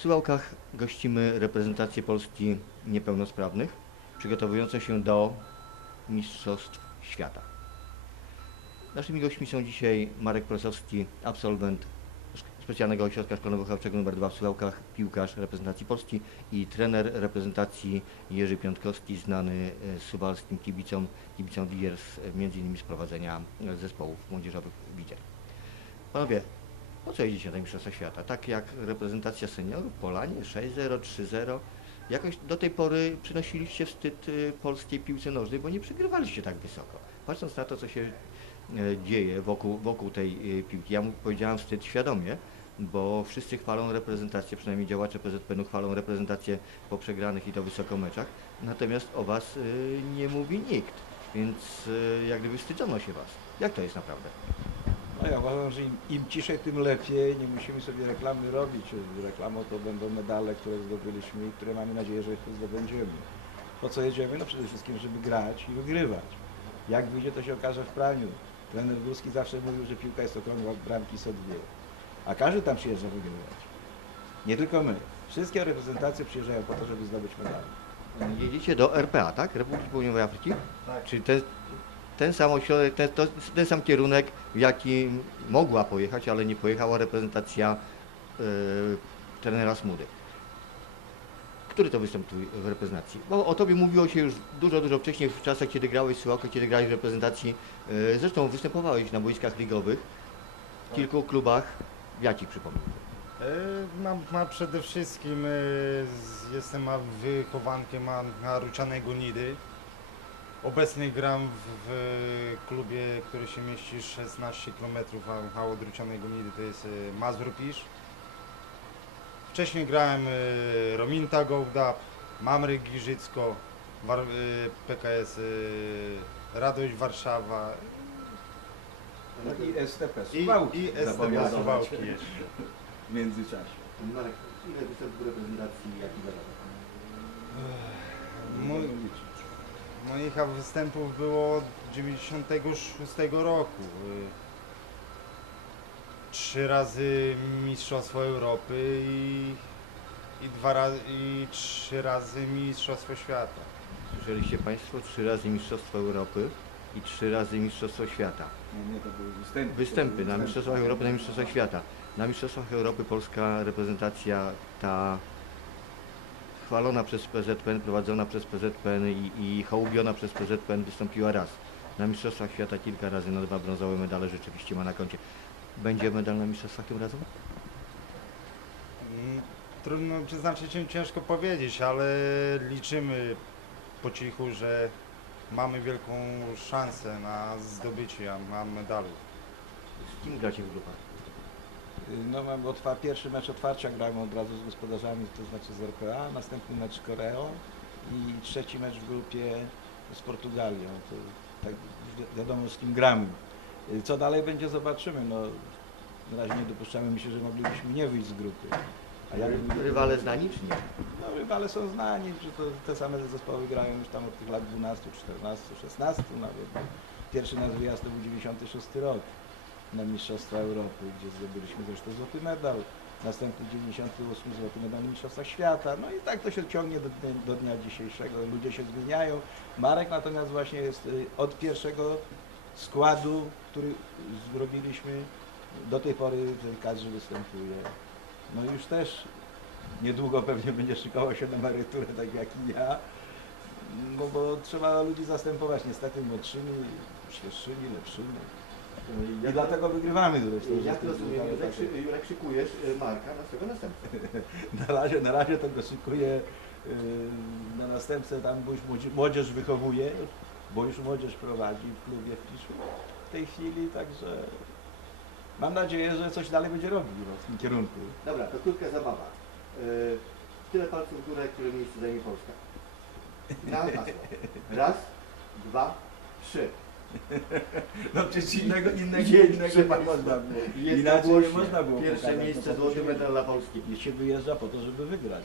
W Suwałkach gościmy reprezentację Polski niepełnosprawnych przygotowującą się do Mistrzostw Świata. Naszymi gośćmi są dzisiaj Marek Prosowski, absolwent specjalnego ośrodka szkolno-wychowawczego nr 2 w Suwałkach, piłkarz reprezentacji Polski i trener reprezentacji Jerzy Piątkowski, znany e, suwalskim kibicom, kibicom Wigiers, e, innymi z prowadzenia e, zespołów młodzieżowych Wigier. Panowie, po co jedziecie na Mistrzostwa Świata? Tak jak reprezentacja seniorów, Polanie 6-0, 3-0. Jakoś do tej pory przynosiliście wstyd y, polskiej piłce nożnej, bo nie przegrywaliście tak wysoko. Patrząc na to, co się e, dzieje wokół, wokół tej y, piłki, ja mu powiedziałem wstyd świadomie, bo wszyscy chwalą reprezentację, przynajmniej działacze PZPN-u chwalą reprezentację po przegranych i to wysoko meczach, natomiast o was y, nie mówi nikt, więc jak gdyby wstydzono się was. Jak to jest naprawdę? No ja uważam, że im, im ciszej, tym lepiej. Nie musimy sobie reklamy robić. Reklamą to będą medale, które zdobyliśmy i które mamy nadzieję, że jeszcze zdobędziemy. Po co jedziemy? No przede wszystkim, żeby grać i wygrywać. Jak wyjdzie, to się okaże w praniu. Trener Górski zawsze mówił, że piłka jest okrągła, bramki są dwie. A każdy tam przyjeżdża wygrywać. Nie tylko my. Wszystkie reprezentacje przyjeżdżają po to, żeby zdobyć medale. Jedziecie do RPA, tak? Republiki Południowej Afryki? Tak. Czyli ten, ten sam ośrodek, ten, ten sam kierunek, w jaki mogła pojechać, ale nie pojechała reprezentacja e, trenera Smudy. Który to występuje w reprezentacji? Bo o tobie mówiło się już dużo, dużo wcześniej, w czasach, kiedy grałeś w Suwałkach, kiedy grałeś w reprezentacji. E, zresztą występowałeś na boiskach ligowych w kilku klubach. W jakich przypomnę? E, przede wszystkim, jestem wychowankiem Naruczanego Nidy. Obecnie gram w, w klubie, który się mieści 16 km od Rucianego Nidy, to jest e, Mazur Pisz. Wcześniej grałem e, Rominta Gołdap, Mamry Giżycko, War, e, PKS Radość Warszawa i STP i, Suwałki. i STB Zapomniałem Suwałki jeszcze. W międzyczasie. Marek, ile występów reprezentacji, jaki Mój, moich występów było od 96 roku. Y, Trzy razy Mistrzostwo Europy i, i, dwa razy, i trzy razy Mistrzostwo Świata. Słyszeliście Państwo trzy razy Mistrzostwo Europy i trzy razy Mistrzostwo Świata. Nie, nie, to były występy. Występy na Mistrzostwach Europy, na Mistrzostwach Świata. Na Mistrzostwach Europy polska reprezentacja ta chwalona przez PZPN, prowadzona przez PZPN i, i hołubiona przez PZPN wystąpiła raz. Na Mistrzostwach Świata kilka razy na dwa brązowe medale rzeczywiście ma na koncie. Będzie medal na Mistrzostwach tym razem? Mm, Trudno przeznaczyć się ciężko powiedzieć, ale liczymy po cichu, że mamy wielką szansę na zdobycie a- medalu. Z kim gracie w grupach? No mam otwa, pierwszy mecz otwarcia grałem od razu z gospodarzami, to znaczy z RPA, następny mecz z Koreą i trzeci mecz w grupie z Portugalią. To tak wi- wiadomo z kim gramy. Y, Co dalej będzie zobaczymy. No, na razie nie dopuszczamy myślę, że moglibyśmy nie wyjść z grupy. A jak Rywale znani czy nie? No, rywale są znani, że to te same zespoły grają już tam od tych lat 12, 14, 16 nawet. Pierwszy nasz wyjazd to był 96 rok na Mistrzostwa Europy, gdzie zdobyliśmy zresztą złoty medal. Następny 98 złoty medal na Mistrzostwach Świata. No i tak to się ciągnie do, dnia- do dnia dzisiejszego. Ludzie się zmieniają. Marek natomiast właśnie jest y, od pierwszego składu, który zrobiliśmy, do tej pory w tej kadrze występuje. No już też niedługo pewnie będzie szykował się na emeryturę, tak jak i ja. No bo trzeba ludzi zastępować niestety młodszymi, świeższymi, lepszymi. I dlatego wygrywamy zresztą. że Jak tym rozumiem, Jurek, szy- Jurek szykujesz y, Marka na swego następcę. Na razie, na razie to go szykuję yy, na następcę, tam bo już młodzież, młodzież wychowuje, bo już młodzież prowadzi w klubie w Piszu w tej chwili, także mam nadzieję, że coś dalej będzie robił w tym kierunku. Dobra, to krótka zabawa. Yy, tyle palców w górę, które miejsce zajmie Polska. Na hasło. Raz, dwa, trzy. No przecież innego, innego, innego nie można było. Inaczej nie można było Pierwsze pokazać, miejsce, po złoty się- medal dla Polski. Się wyjeżdża po to, żeby wygrać.